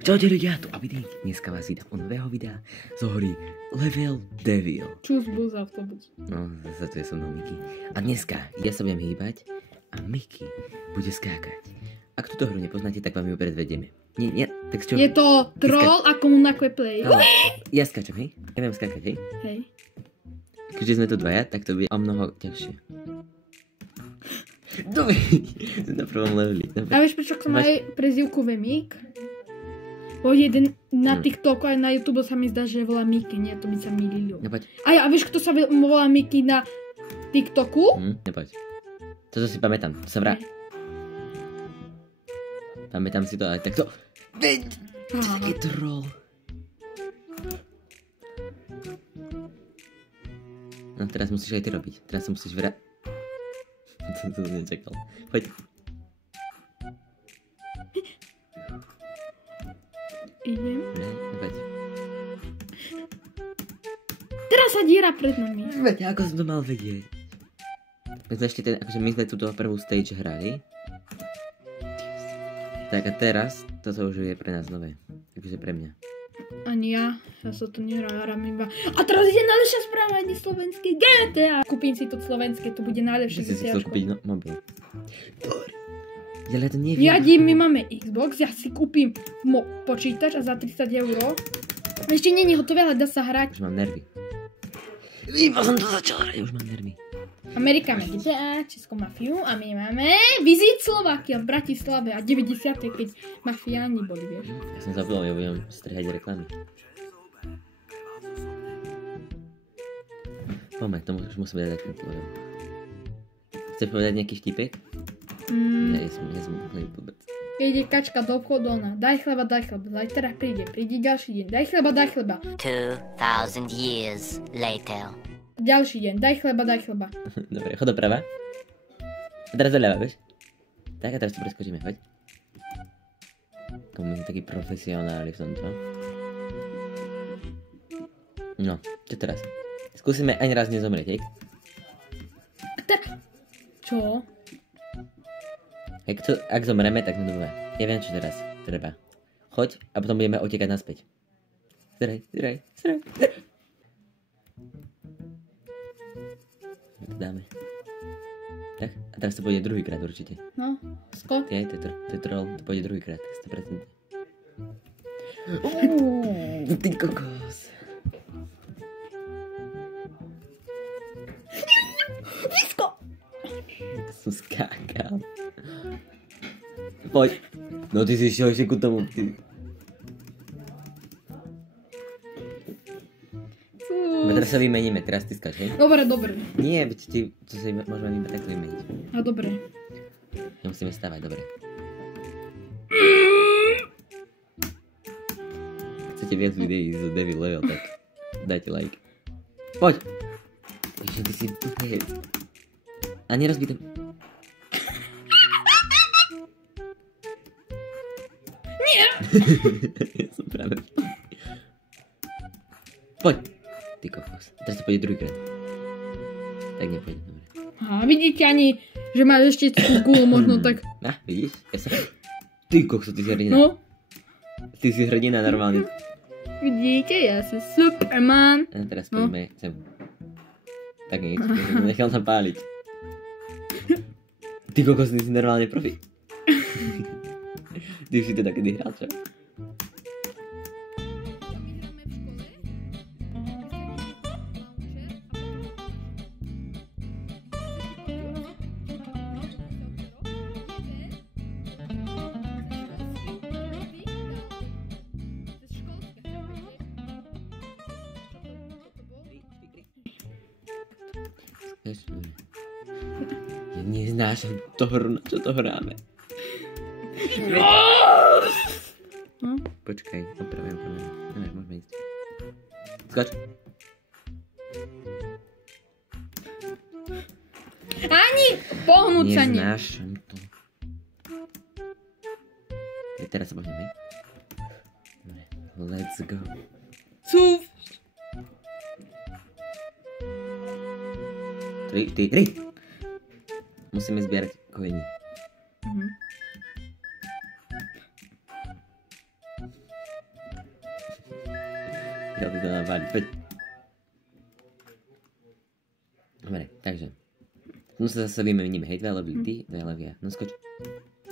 Čaute ľudia, tu Abidink. Dneska vás vydám o nového videa z hry Level Devil. Čus bus autobus. No, zase tu je so mnou Miky. A dneska ja sa budem hýbať a Miky bude skákať. Ak túto hru nepoznáte, tak vám ju predvedieme. Nie, tak čo? Je to troll a komu na play. Ja skáčem, hej? Ja viem skákať, hej? Hej. Keďže sme tu dvaja, tak to bude o mnoho ťažšie. Dobre, na prvom leveli. A vieš prečo som aj prezývku Vemík? Bo jeden na TikToku aj na YouTube sa mi zdá, že volá Miky, nie? To by sa mýlilo. Nepoď. A vieš, kto sa volá Miky na TikToku? Nepoď. Toto si pamätám, to sa vrá. Pamätám si to, ale takto. Veď, taký troll. No teraz musíš aj ty robiť. Teraz sa musíš vrať. Som to nečakal. Poď. Idem. Nepoď. Teraz sa diera pred nami. Veď, ako som to mal vedieť. Akože my sme túto prvú stage hrali. Tak a teraz, toto už je pre nás nové. Takže pre mňa. Ani ja sa to nehrám iba. A teraz ide najlepšia správa, jedný slovenský GTA. Kúpim si to slovenské, to bude najlepšie. Si chcel kúpiť mobil. Dobre. Ja to neviem. My máme Xbox, ja si kúpim počítač a za 30 €. Ešte nie je hotové, ale dá sa hrať. Už mám nervy. Iba som to začal hrať, už mám nervy. Amerika má GTA, Česko mafiu a my máme Vizit Slovakia v Bratislave a 90. keď mafiáni boli, vieš. Ja som zabudol, ja budem strihať reklamy. Poďme, to už musím dať taký povedal. Chceš povedať nejaký štípek? Ja som úplný blbec. Ide kačka do obchodu, ona, daj chleba, zajtra príde ďalší deň, daj chleba. 2000 years later. Ďalší deň, daj chleba. Dobre, chod doprava. A teraz doľava, vieš? Tak a teraz tu preskočíme, choď. My sme takí profesionáli v tomto. No, čo teraz? Skúsime ani raz nezomrieť, hej? Čo? Ak zomreme, tak nedobujeme. Ja viem, čo teraz treba. Choď a potom budeme utekať naspäť. Zraj. Dáme. Tak, a teraz to pôjde druhýkrát určite. No, skok. Je, to je troll, to pôjde druhýkrát, 100%. Ty kokos. Visko! Som skákal. Poď. No ty si ešte ku tomu. Teraz sa vymeníme, teraz ty skáč, hej? Dobre. Nie, veď to sa môžeme iba takto vymeniť. A dobre. Nemusíme stávať, dobre. Ak chcete viac videí z Devil Level, tak dajte like. Poď! Ešte ty si hej. A nerozbítam. Nie! Ja som práve... Poď! Ty kokos. Teraz to pôjde druhýkrát. Tak nepôjde, dobre. Aha, vidíte ani, že máš ešte skúl, možno tak... Vidíš? Ja som... Ty kokos, ty si hrdina. No? Ty si hrdina normálne. Vidíte, ja som Superman. A teraz poďme sem. Tak nič, nechal sa páliť. Ty kokos, ty si normálne profi. Ty si teda kedy hral, čo? Ja neznášam to hru, na čo to hráme. Počkaj, opravujem. Dobre, môžeme ísť. Skoč. Ani pohnúť sa nie. Neznášam to. Teraz sa pohneme. Dobre, let's go. Cúf. 3. Musíme zbierať koiny. pokiaľ ty to navádí. Poď. Dobre, takže. No sa zase vymeníme, hej, 2 levy ty, 2 levy ja. No skoč.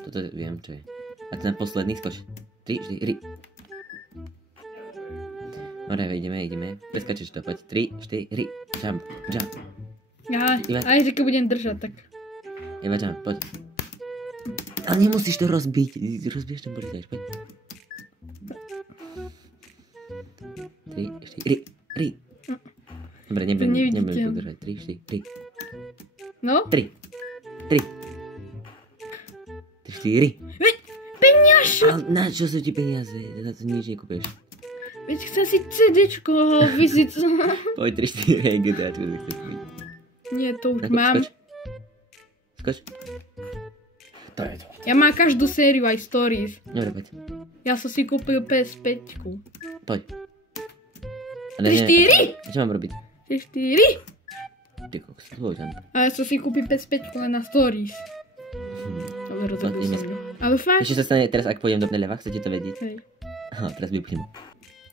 Toto viem, čo je. A ten posledný skoč. 3, 4, 3. Dobre, ideme. Preskačeš to, poď. 3, 4, jump. Ja, aj že keď budem držať, tak. Iba jump, poď. Ale nemusíš to rozbiť. Rozbiješ ten počítač, poď. 3, 4, 3. Dobre, nebudem to držať. 3, 4, 3. No? 3, 4. Peniaž! Ale na čo sú ti peniaze? Za to nič nekúpeš. Veď chcem si CDčko vysiť. Poď 3, 4, hej, GTAčko si chceš byť. Nie, to už mám. Skoč. To je to. Ja mám každú sériu aj stories. Dobre, poď. Ja som si kúpil PS5. Poď. 3, 4! A čo mám robiť? 3, 4! Ty kokos, poď. A ja som si kúpil PS5 len na stories. Ale rozhodol som ju. Ale fakt? Ešte sa stane teraz, ak pôjdem do leva, chcete to vedieť? Hej. Aha, teraz vypnem.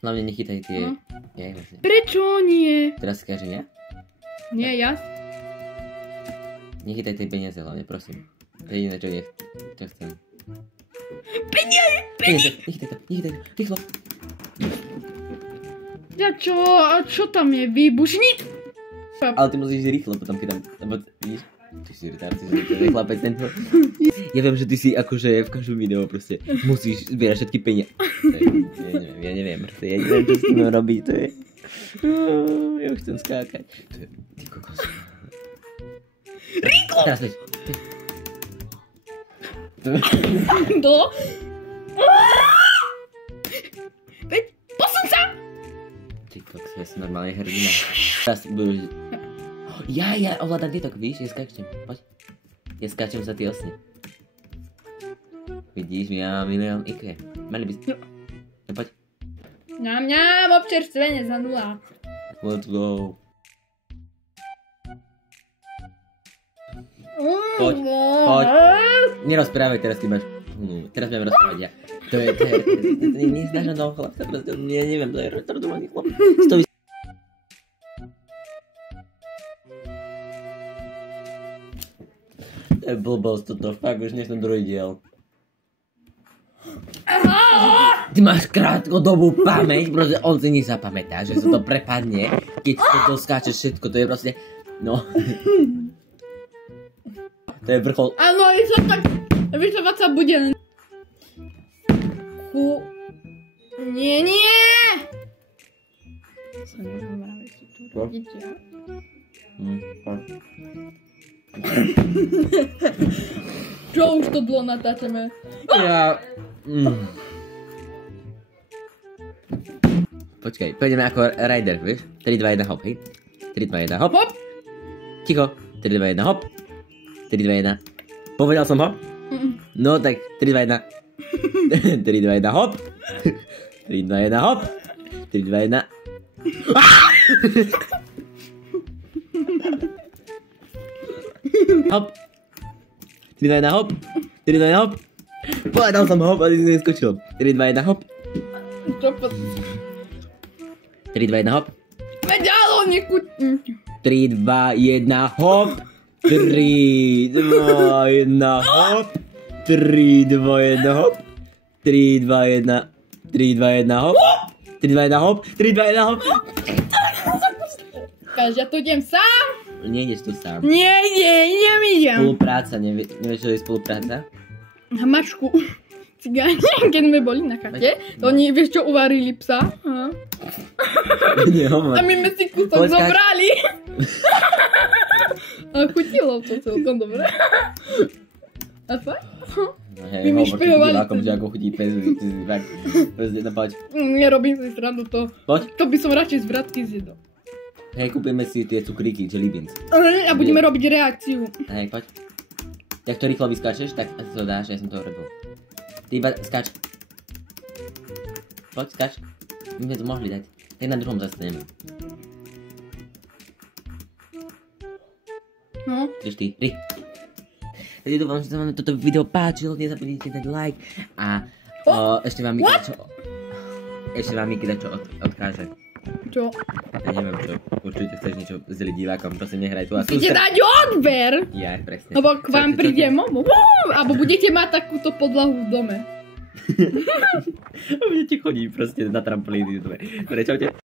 Hlavne nechytaj tie... No. Ja, vlastne. Prečo nie? Teraz skážem ja? Nie, ja? Nechytaj tie peniaze hlavne, prosím. To je jediné, čo chcem. Peniaze! Nechytaj to, rýchlo. Ja čo? A čo tam je? Výbušník? Ale ty musíš rýchlo potom, keď tam... Lebo, vidíš? Ty si retard, ty si chlapec tento. Ja viem, že ty si akože v každom videu proste musíš zbierať všetky peniaze. Ja neviem, proste ja neviem, čo s tým robiť, to je... Ja už chcem skákať. To je... Ty kokos. Rýchlo! Teraz veď. Do? Veď, posun sa! Ty kokos, ja som normálne hrdina. Teraz budú... Ja ovládam tieto, víš, ja skáčem, poď. Ja skáčem za tie osne. Vidíš, ja mám milión IQ. Mali by ste... No poď. Ňam, občerstvenie za 0. Let's go. Poď. Nerozprávaj teraz, ty máš... Teraz budem rozprávať ja. To je... Neznáš na toho chlapca, proste, ja neviem, to je retardovaný chlap. To je blbosť toto, fakt už nie som druhý diel. Ty máš krátkodobú pamäť, pretože on si nezapamätá, že sa to prepadne, keď toto skáčeš všetko, to je proste, no. To je vrchol. Áno, ale sa tak vyšľovať sa bude. Nie! Sa nehováme, si tu rodičia. Čo už to dlho natáčame? Ja... Počkaj, pôjdeme ako rider, vieš? 3, 2, 1, hop, hej? 3, 2, 1, hop. Hop! Ticho. 3, 2, 1, hop. 3, 2, 1. Povedal som hop? No tak, 3, 2, 1. 3, 2, 1, hop. 3, 2, 1, hop. 3, 2, 1. Hop. 3, 2, 1, hop. 3, 2, 1, hop. Povedal som hop, ale si neskočil. 3, 2, 1, hop. Čo po... 3, 2, 1, hop. Veďalo, nekuť... 3, 2, 1, hop. 3, 2, 1, hop. 3, 2, 1, hop. 3, 2, 1. 3, 2, 1, hop. 3, 2, 1, hop. 3, 2, 1, hop. Kaž, ja tu idem sám? Nejdeš tu sám. Idem. Spolupráca, nevieš, čo je spolupráca? Mačku. Cigáni, keď sme boli na chate, to oni, vieš čo, uvarili psa. A my sme si kúsok zobrali. A chutilo to celkom dobre. A fakt? Hej, hovor divákom, že ako chutí pes, no poď. Nerobím si srandu to. Poď. To by som radšej z vratky zjedol. Hej, kúpime si tie cukríky, jelly beans. A budeme robiť reakciu. Hej, poď. Jak to rýchlo vyskáčeš, tak to dáš, ja som to robil. Ty iba skáč. Poď, skáč. My sme to mohli dať. Tak na druhom zastaneme. No. 3, 4. Takže dúfam, že sa vám toto video páčilo, nezabudnite dať like a ešte vám Miki dačo odkáže. Čo? Ja neviem čo, určite chceš niečo zdeliť divákom, prosím nehraj tu a Musíte dať odber! Ja, presne. Lebo k vám príde momo. Alebo budete mať takúto podlahu v dome. Budete chodiť proste na trampolíny. Dobre, čaute.